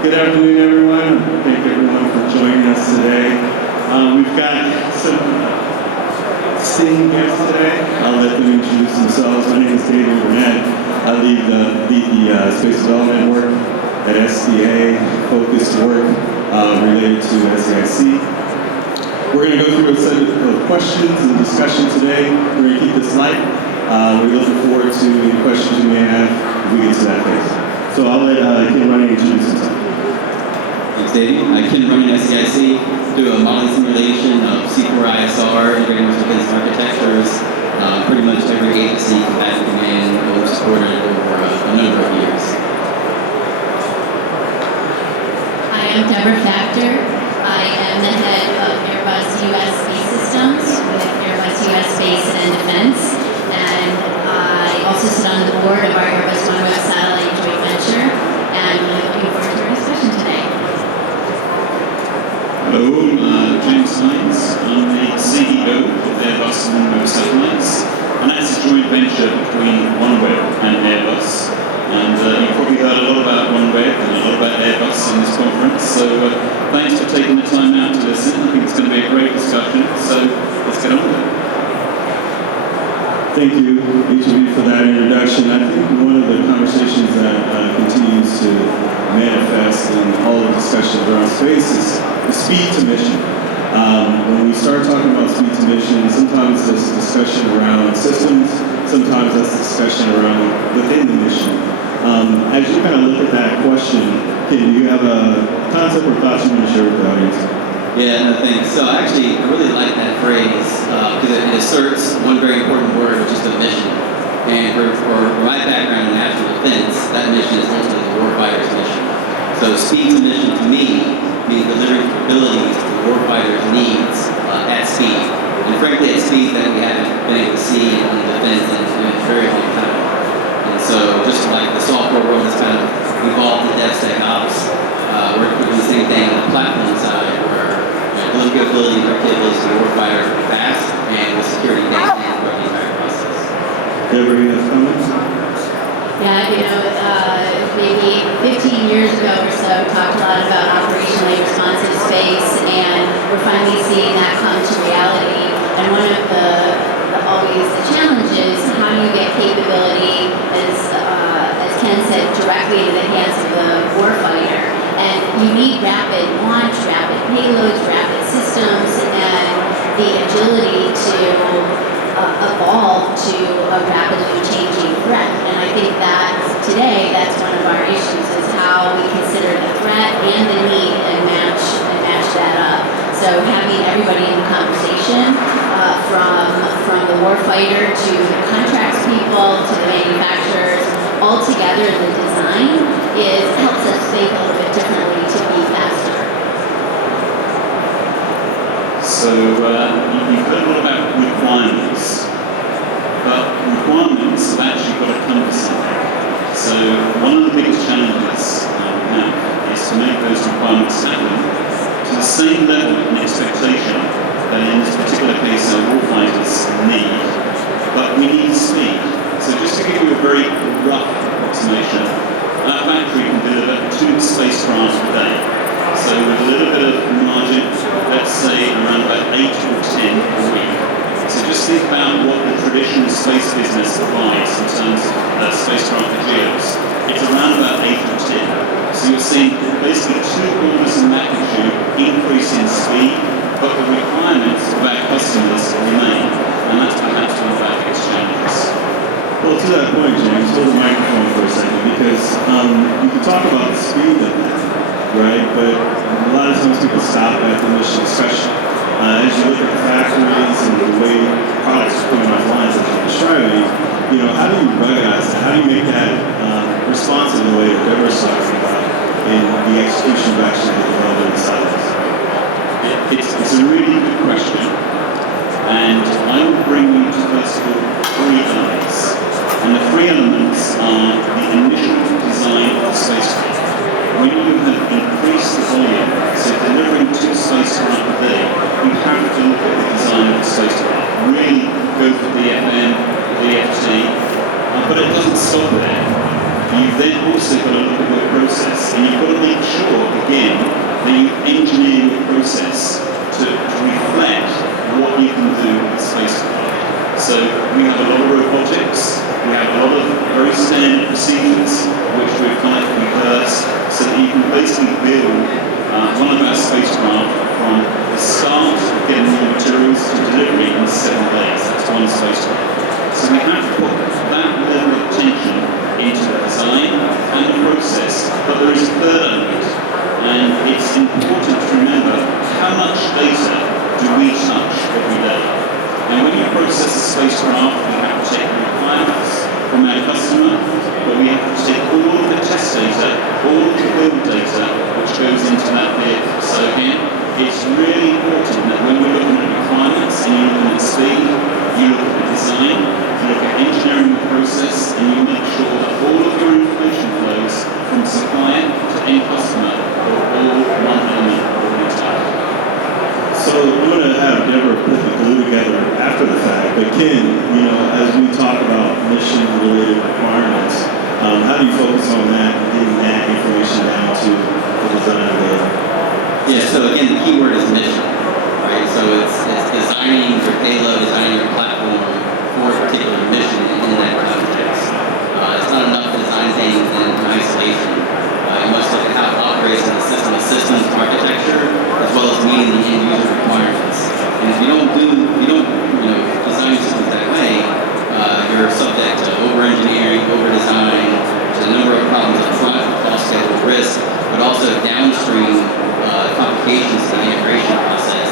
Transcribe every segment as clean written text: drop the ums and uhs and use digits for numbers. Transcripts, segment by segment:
Good afternoon, everyone. Thank everyone for joining us today. We've got some esteemed guests today. I'll let them introduce themselves. My name is David Burnett. I lead the space development work at SDA, focused work related to SAIC. We're going to go through a set of questions and discussion today. We're going to keep this light. We're looking forward to any questions you may have if we get to that phase. So I'll let Ken Running introduce himself. Thanks, Davey. Ken Running, SCIC, do a modeling simulation of C4ISR, integrating with defense architectures. Pretty much every agency, combatant command, we've supported over a number of years. I am Deborah Factor. I am the head of Airbus US Space Systems with Airbus US Space and Defense. And I also sit on the board of our Airbus OneWeb satellite joint venture. And I'm really looking forward to our discussion today. Hello, James Hines. I'm the CEO of Airbus OneWeb Satellites, and that's a joint venture between OneWeb and Airbus. And you've probably heard a lot about OneWeb and a lot about Airbus in this conference, so thanks for taking the time out to listen. I think it's going to be a great discussion, so let's get on with it. Thank you, each of you, for that introduction. I think one of the conversations that continues to manifest in all the discussions around space is the speed to mission. When we start talking about speed to mission, sometimes there's discussion around systems, sometimes that's discussion around within the mission. As you kind of look at that question, Ken, do you have a concept or thoughts you want to share with the audience? Yeah, no thanks. So actually, I really like that phrase because it asserts one very important word, which is the mission. And for my background in national defense, that mission is ultimately the warfighter's mission. So speed to mission to me means delivering capabilities to the warfighter's needs at speed. And frankly, at speed that we haven't been able to see in defense in a very long time. And so just like the software world has kind of evolved to DevSecOps, we're doing the same thing on the platform side where delivering capabilities or capabilities to the warfighter fast and with security next in throughout the entire process. Deborah, you have comments? Yeah, maybe 15 years ago or so, talked a lot about operationally responsive space, and we're finally seeing that come to reality. And one of always the challenges, how do you get capability, as Ken said, directly into the hands of the warfighter? And you need rapid launch, rapid payloads, rapid systems, and the agility to evolve to a rapidly changing threat. And I think that today, that's one of our issues, is how we consider the threat and the need and match that up. So having everybody in the conversation, from the warfighter to the contracts people to the manufacturers, all together in the design helps us think a little bit differently to be faster. So you've heard a lot about requirements, but requirements have actually got to come to something. So one of the biggest challenges we have is to make those requirements happen to the same level and expectation that in this particular case our warfighters need, but we need speed. So just to give you a very rough approximation, our factory can deliver 2 spacecraft a day. So with a little bit of margin, let's say around about 8 or 10 a week. So just think about what the traditional space business provides in terms of spacecraft and geos. It's around about 8 or 10. So you're seeing basically 2 orders of magnitude increase in speed, but the requirements of our customers remain. And that's perhaps one of our biggest challenges. Well, to that point, James, hold the microphone for a second, because you can talk about the speed of that, right? But a lot of times people stop at the initial discussion. As you look at the factories and the way products are coming offline, as you're describing, how do you ruggedize that? How do you make that responsive in the way that Deborah's talking about in the execution of actually the development of the silos? It's a really good question. And I will bring you to, first of all, 3 elements. And the 3 elements are the initial design of the spacecraft. When you have increased the volume, so delivering 2 spacecraft a day, you have to look at the design of the spacecraft. Really go for the FM, the FT, but it doesn't stop there. You've then also got to look at your process, and you've got to make sure But there is a third element, and it's important to remember how much data do we touch every day. And when you process a spacecraft, we have to take the requirements from our customer, but we have to take all of the test data, all of the build data, which goes into that vehicle. So again, it's really important that when we're looking at requirements and you're looking at speed, you look at the design, you look at engineering the process, and you make sure that all of your information flows from supplier to end customer are all one element of the entire. So I'm going to have Deborah put the glue together after the fact, but Ken, as we talk about mission-related requirements, how do you focus on that and getting that information down to the design of the Yeah, so again, the key word is mission, right? So it's designing your payload, designing your platform for a particular mission in that context. It's not enough to design things in isolation. You must look at how it operates in the system of systems architecture, as well as meeting the end user requirements. And if you don't design systems that way, you're subject to over-engineering, over-design. There's a number of problems up front, cost, schedule, risk, but also downstream complications to the integration process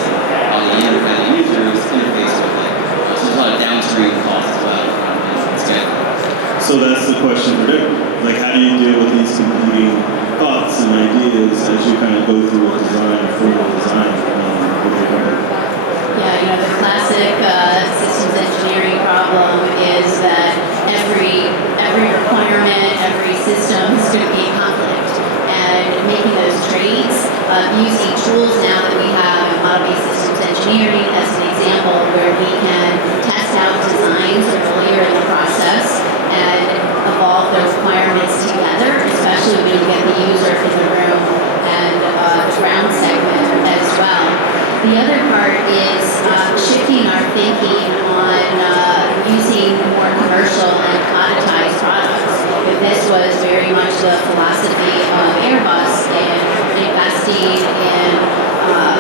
on the users interface with it. So there's a lot of downstream costs as well in schedule. So that's the question for Deborah. Like, how do you deal with these competing thoughts and ideas as you kind of go through a design, a formal design with your company? Yeah, the classic systems engineering problem is that every requirement, every system is going to be a conflict. And making those trades, using tools now that we have in model-based systems engineering as an example where we can test out designs earlier in the process and evolve those requirements together, especially when you get the user in the room and the ground segment as well. The other part is shifting our thinking on using more commercial and commoditized products. This was very much the philosophy of Airbus in investing in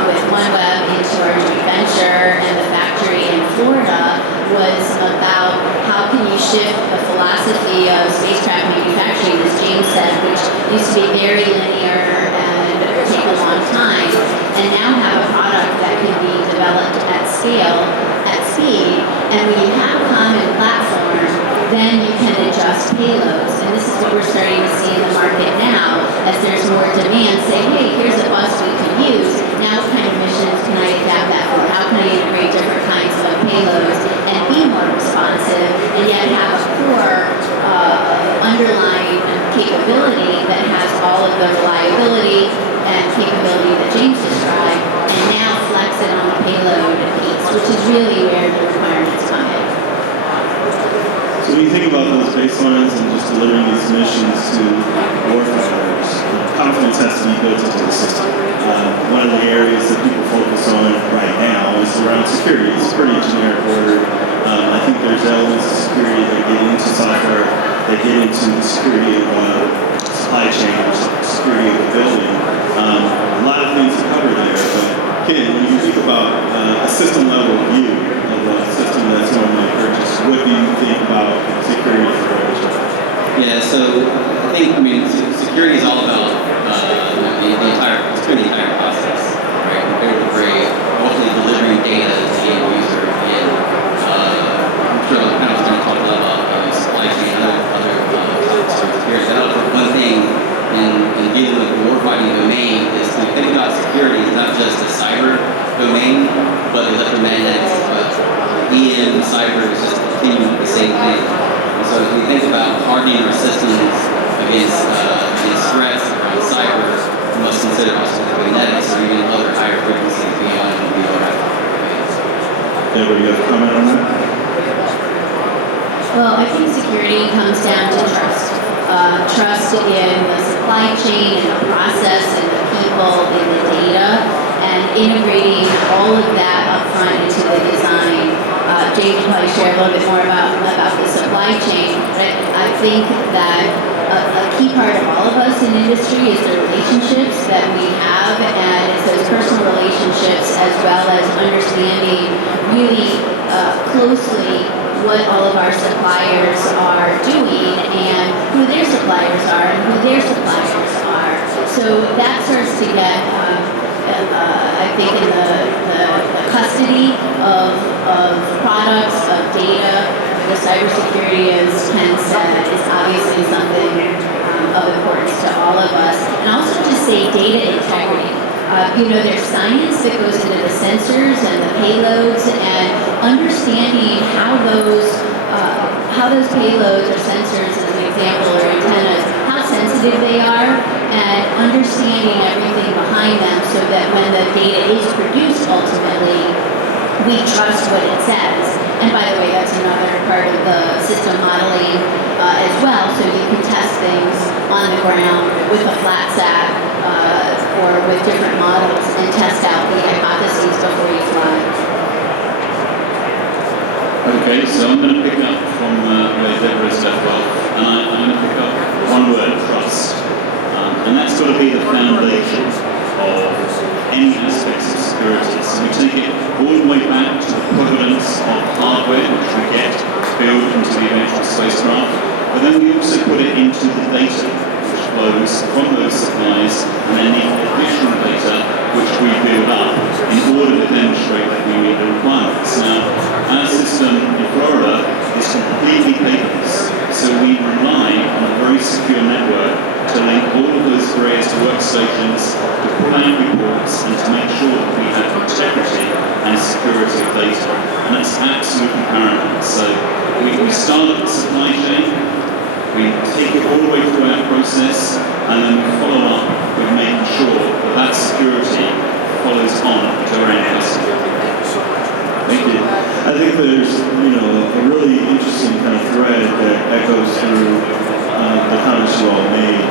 with OneWeb into our joint venture, and the factory in Florida was about how can you shift the philosophy of spacecraft manufacturing, as James said, which used to be very linear and take a long time, and now have a product that can be developed at scale, at speed, and when you have a common platform, then you can adjust payloads. And this is what we're starting to see in the market now, as there's more demand. Say, hey, here's a bus we can use. Now what kind of missions can I adapt that for? How can I integrate different kinds of payloads and be more responsive, and yet have a core underlying capability that has all of the reliability and capability that James described, and now flex it on the payload piece, which is really where the requirements come in. So when you think about those baselines and just delivering these missions to warfighters, confidence has to be built into the system. One of the areas that people focus on right now is around security. It's a pretty generic word. I think there's elements of security that get into software, that get into the security of supply chain, security of the building. A lot of things to cover there, but Ken, when you think about a system level view of a system that's normally purchased, what do you think about security for others? Yeah, so security is all about the entire process, right? From grade, hopefully delivering data to the end user. And I'm sure the panel's going to talk a lot about supply chain and other topics of security. However, one thing in dealing with the warfighting domain is to think about security is not just a cyber domain, but the electromagnetics as well. EM, cyber is just continuing the same thing. And so if we think about hardening our systems against threats around cyber, we must consider also magnetics or even other higher frequencies beyond the RF. Deborah, you have a comment on that? Well, I think security comes down to trust. Trust in the supply chain, in the process, in the people, in the data, and integrating all of that upfront into the design. James will probably share a little bit more about the supply chain, but I think that a key part of all of us in industry is the relationships that we have, and it's those personal relationships as well as understanding really closely what all of our suppliers are doing and who their suppliers are and who their suppliers are. So that starts to get, I think, in the custody of products, of data. The cybersecurity, as Ken said, is obviously something of importance to all of us. And also just say data integrity. There's science that goes into the sensors and the payloads, and understanding how those payloads or sensors, as an example, or antennas, how sensitive they are, and understanding everything behind them so that when the data is produced ultimately, we trust what it says. And by the way, that's another part of the system modeling as well, so you can test things on the ground with a flat sat or with different models and test out the hypotheses before you fly. Okay, so I'm going to pick up from where Deborah's left off, and I'm going to pick up one word, trust. And that's got to be the foundation of any aspects of security. So we take it all the way back to the provenance of hardware, which we get built into the eventual spacecraft, but then we also put it into the data which flows from those supplies, and then the additional data which we build up in order to demonstrate that we meet the requirements. Now, our system in Florida is completely paperless, so we rely on a very secure network to link all of those various workstations, to pull out reports, and to make sure that we have integrity and security of data. And that's absolutely paramount. So we start at the supply chain, we take it all the way through our process, and then we follow up with making sure that that security follows on to our end customer. Thank you. I think there's, a really interesting kind of thread that echoes through the comments you all made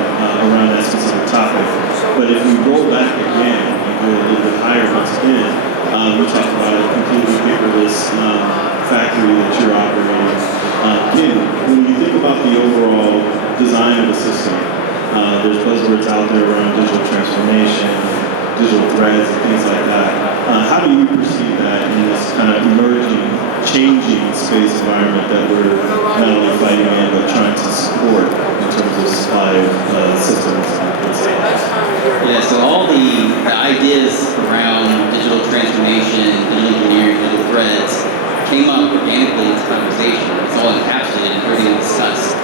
around that specific topic. But if we roll back again and go a little bit higher once again, we talked about a completely paperless factory that you're operating. Kim, when you think about the overall design of the system, there's buzzwords out there around digital transformation, digital threads, and things like that. How do you perceive that in this kind of emerging, changing space environment that we're not only fighting in, but trying to support in terms of supply of systems? Yeah, so all the ideas around digital transformation, digital engineering, digital threads came up organically in this conversation. It's all encapsulated in everything we discussed.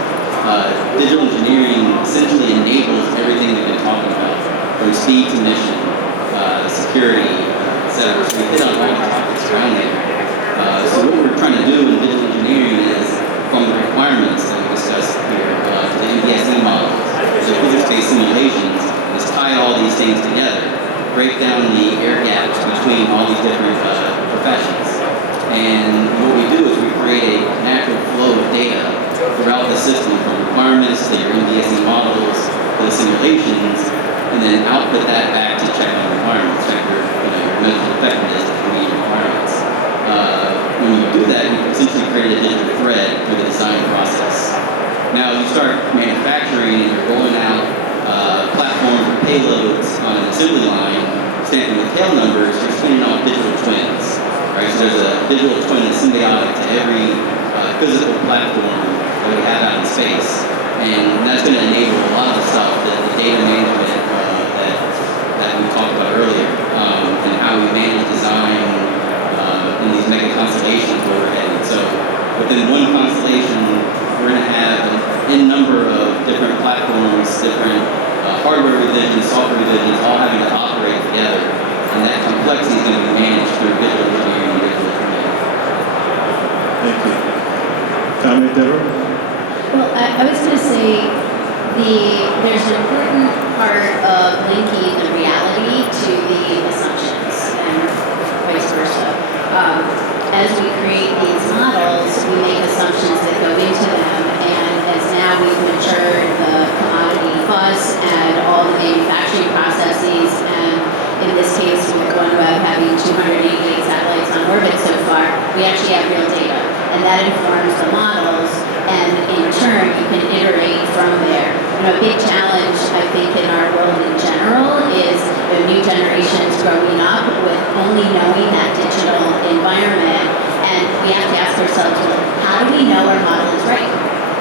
Digital engineering essentially enables everything we've been talking about, from speed to mission, security, etc. So we hit on all the topics around there. So what we're trying to do in digital engineering is, from the requirements that we discussed here, to the MBSE models, to the physics-based simulations, is tie all these things together, break down the air gaps between all these different professions. And what we do is we create a natural flow of data throughout the system, from requirements to your MBSE models to the simulations, and then output that back to check on requirements, check your mental effectiveness to meet requirements. When you do that, you essentially create a digital thread through the design process. Now, you start manufacturing and you're rolling out platforms or payloads on an assembly line, stamping with tail numbers, you're spinning off digital twins. Right? So there's a digital twin that's symbiotic to every physical platform that we have out in space. And that's going to enable a lot of the stuff, the data management that we talked about earlier, and how we manage design in these mega constellations where we're heading. So within one constellation, we're going to have n number of different platforms, different hardware revisions, software revisions, all having to operate together. And that complexity is going to be managed through digital engineering and digital engineering. Thank you. Comment, Deborah? Well, I was going to say there's an important part of linking the reality to the assumptions and vice versa. As we create these models, we make assumptions that go into them, and as now we've matured the commodity bus and all the manufacturing processes, and in this case with OneWeb having 288 satellites on orbit so far, we actually have real data, and that informs the models, and in turn you can iterate from there. A big challenge, I think, in our world in general is the new generations growing up with only knowing that digital environment, and we have to ask ourselves, well, how do we know our model is right?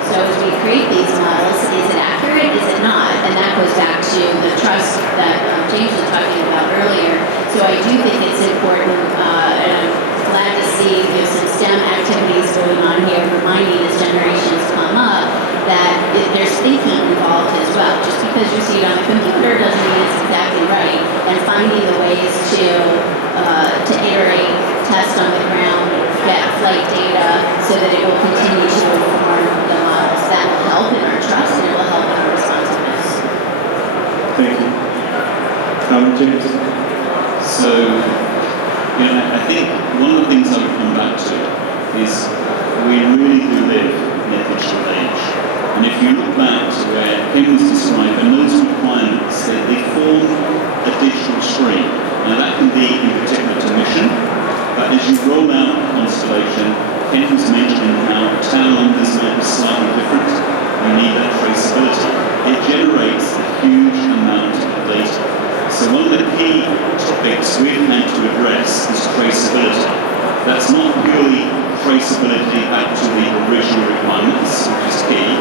So as we create these models, is it accurate? Is it not? And that goes back to the trust that James was talking about earlier. So I do think it's important, and I'm glad to see some STEM activities going on here, reminding as generations come up that there's thinking involved as well. Just because you see it on the computer doesn't mean it's exactly right. And finding the ways to iterate, test on the ground, get flight data so that it will continue to inform the models. That will help in our trust and it will help in our responsiveness. Thank you. James? So, I think one of the things I would come back to is we really do live in a digital age. And if you look back to where Kim was describing, those requirements, they form a digital screen. Now that can be in particular to mission, but as you roll out a constellation, Ken was mentioning how tail numbers might be slightly different. You need that traceability. It generates a huge amount of data. So one of the key topics we've had to address is traceability. That's not purely traceability back to the original requirements, which is key,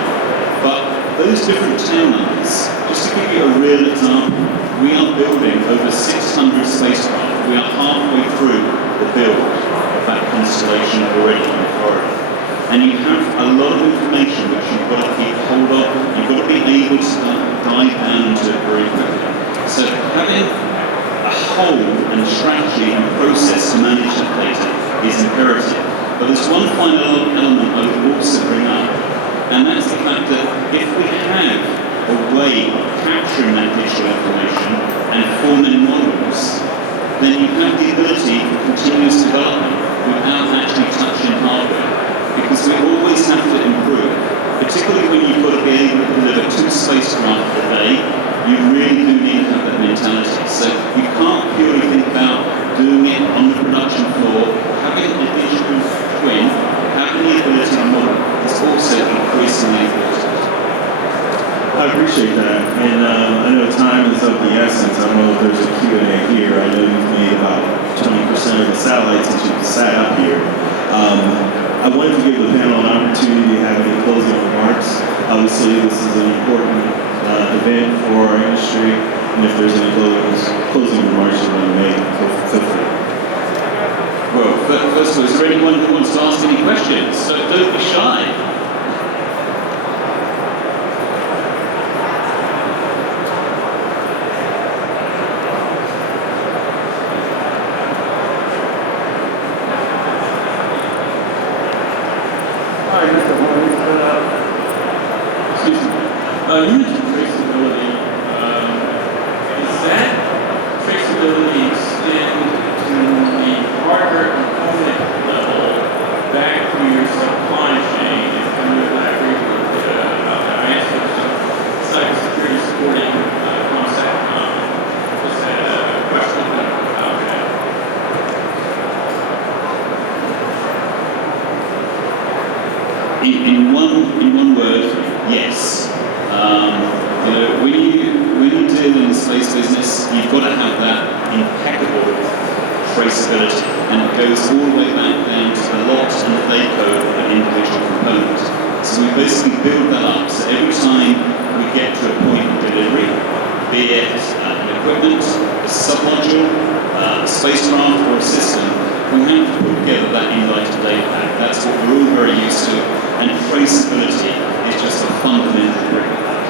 but those different tail numbers. Just to give you a real example, we are building over 600 spacecraft. We are halfway through the build of that constellation already in Florida. And you have a lot of information which you've got to keep hold of. You've got to be able to dive down into it very quickly. So having a whole and strategy and process to manage that data is imperative. But there's one final element I would also bring up, and that's the fact that if we have a way of capturing that digital information and forming models, then you have the ability for continuous development without actually touching hardware. Because we always have to improve, particularly when you've got to be able to deliver 2 spacecraft a day. You really do need to have that mentality. So you can't purely think about doing it on the production floor. Having a digital twin, having the ability to model is also increasingly important. I appreciate that, and I know time is of the essence. I don't know if there's a Q&A here. I know you've made about 20% of the satellites since you've sat up here. I wanted to give the panel an opportunity to have any closing remarks. Obviously, this is an important event for our industry, and if there's any closing remarks you want to make, feel free. Well, first of all, is there anyone who wants to ask any questions? So don't be shy. Hi, Mr. Warren. Excuse me. You mentioned traceability. Does that traceability extend to the hardware component level back to your supply chain? And can you elaborate a little bit about that? I asked you some cybersecurity supporting ComSatcom. Just had a question about that. In one word, yes. When you deal in the space business, you've got to have that impeccable traceability, and it goes all the way back down to the lot and the day code of an individual component. So we basically build that up. So every time we get to a point of delivery, be it an equipment, a submodule, a spacecraft, or a system, we have to put together that in-light data pack. That's what we're all very used to, and traceability is just a fundamental brick of that.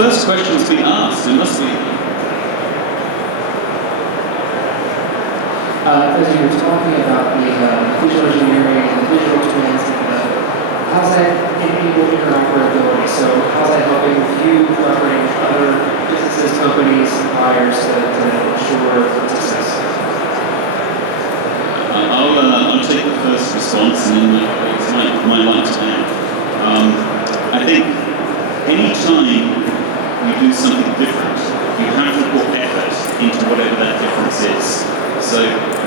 The first question's been asked, it must be. As you were talking about the visual engineering and the digital twins, how's that enabling interoperability? So how's that helping you collaborating with other businesses, companies, suppliers to ensure success? I'll take the first response, and then my colleagues might like to add. I think any time you do something different, you have to put effort into whatever that difference is. So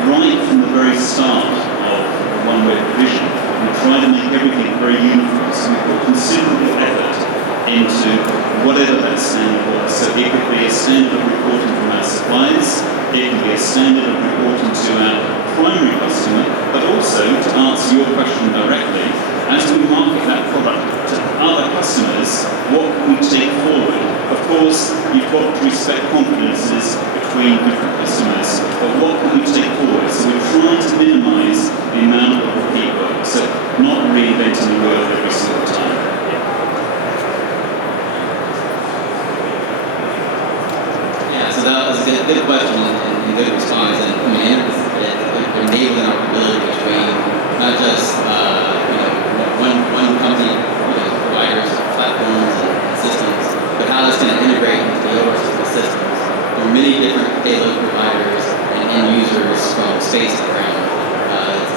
right from the very start of OneWeb Vision, we try to make everything very uniform. So we put considerable effort into whatever that standard was. So it could be a standard of reporting from our suppliers, it could be a standard of reporting to our primary customer, but also to answer your question directly, as we market that product to other customers, what can we take forward? Of course, you've got to respect confidences between different customers, but what can we take forward? So we're trying to minimise the amount of repeat work, so not reinventing the wheel every single time. Yeah, so that was a good question and good response. And I mean, it enabling our ability to train not just one company, providers, platforms, and systems, but how it's going to integrate into the overall systems. There are many different payload providers and end users from space to ground.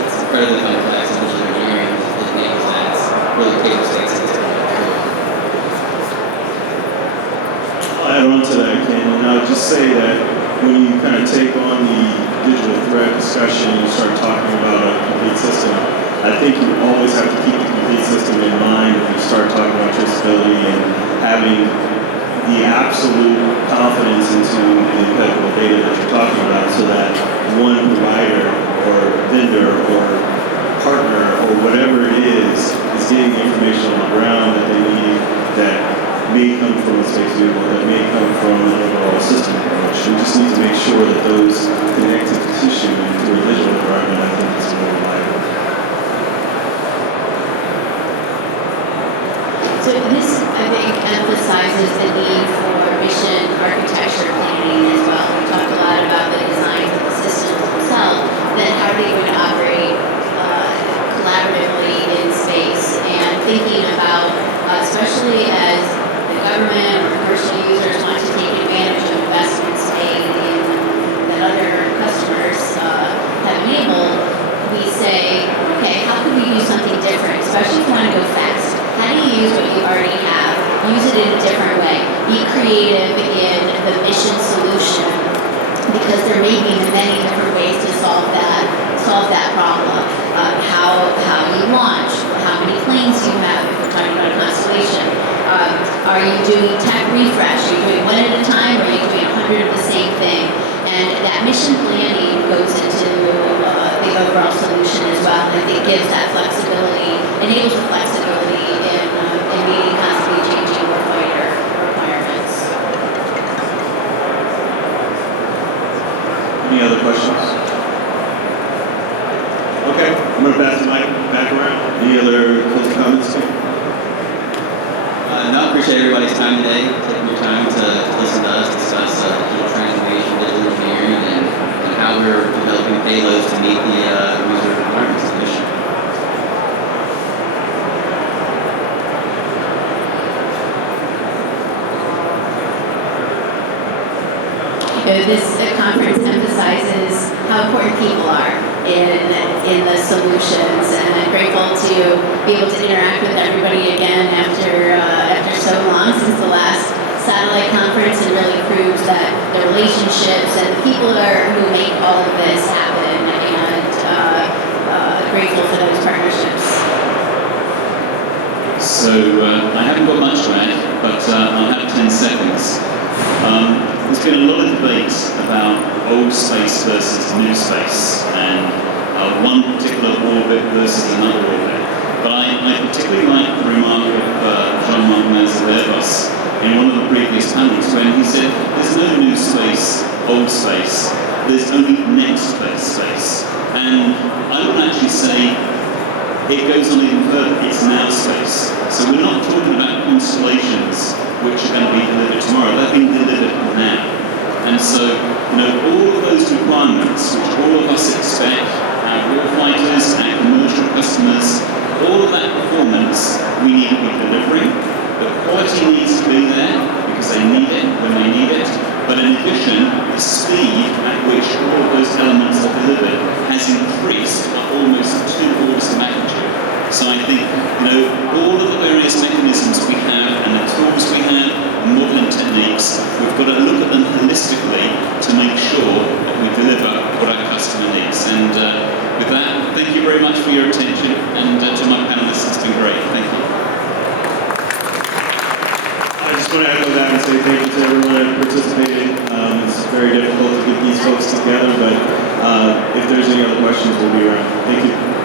It's incredibly complex and engineering that enables that. It's really table stakes at this point. I'll add on to that, Ken, and I'll just say that when you kind of take on the digital threat discussion, you start talking about a complete system. I think you always have to keep the complete system in mind when you start talking about traceability and having the absolute confidence into the impeccable data that you're talking about, so that one provider or vendor or partner or whatever it is getting the information on the ground that they need, that may come from a space vehicle, that may come from an overall system approach. We just need to make sure that those connective tissue into a digital environment, I think, is more reliable. So this, I think, emphasizes the need for mission architecture planning as well. We talked a lot about the designs of the systems themselves, then how are they going to operate collaboratively in space, and thinking about, especially as the government or commercial users want to take advantage of investments made in that other customers have enabled, we say, okay, how can we do something different, especially if you want to go fast? How do you use what you already have? Use it in a different way. Be creative in the mission solution, because there may be many different ways to solve that problem. How you launch, how many planes you have, if we're talking about a constellation. Are you doing tech refresh? Are you doing one at a time, or are you doing 100 of the same thing? And that mission planning goes into the overall solution as well. And I think gives that flexibility, enables the flexibility in meeting constantly changing warfighter requirements. Any other questions? Okay, I'm going to pass the mic back around. Any other closing comments? No, appreciate everybody's time today, taking your time to listen to us discuss digital transformation, digital engineering, and how we're developing payloads to meet the user requirements of the mission. This conference emphasizes how important people are in the solutions, and I'm grateful to be able to interact with everybody again after so long, since the last satellite conference, and really proves that the relationships and the people who make all of this happen, and grateful for those partnerships. So I haven't got much to add, but I'll have 10 seconds. There's been a lot of debate about old space versus new space, and one particular orbit versus another orbit. But I particularly like the remark of Jean-Marc Mazet of Airbus in one of the previous panels, when he said, there's no new space, old space, there's only next space. And I would actually say it goes on even further, it's now space. So we're not talking about constellations which are going to be delivered tomorrow, they're being delivered now. And so, all of those requirements which all of us expect, our warfighters, our commercial customers, all of that performance we need to be delivering. The quality needs to be there because they need it when they need it. But in addition, the speed at which all of those elements are delivered has increased by almost 2 orders of magnitude. So I think, all of the various mechanisms we have and the tools we have, and modeling techniques, we've got to look at them holistically to make sure that we deliver what our customer needs. And with that, thank you very much for your attention, and to my panelists, it's been great. Thank you. I just want to echo that and say thank you to everyone that participated. It's very difficult to get these folks together, but If there's any other questions, we'll be around. Thank you.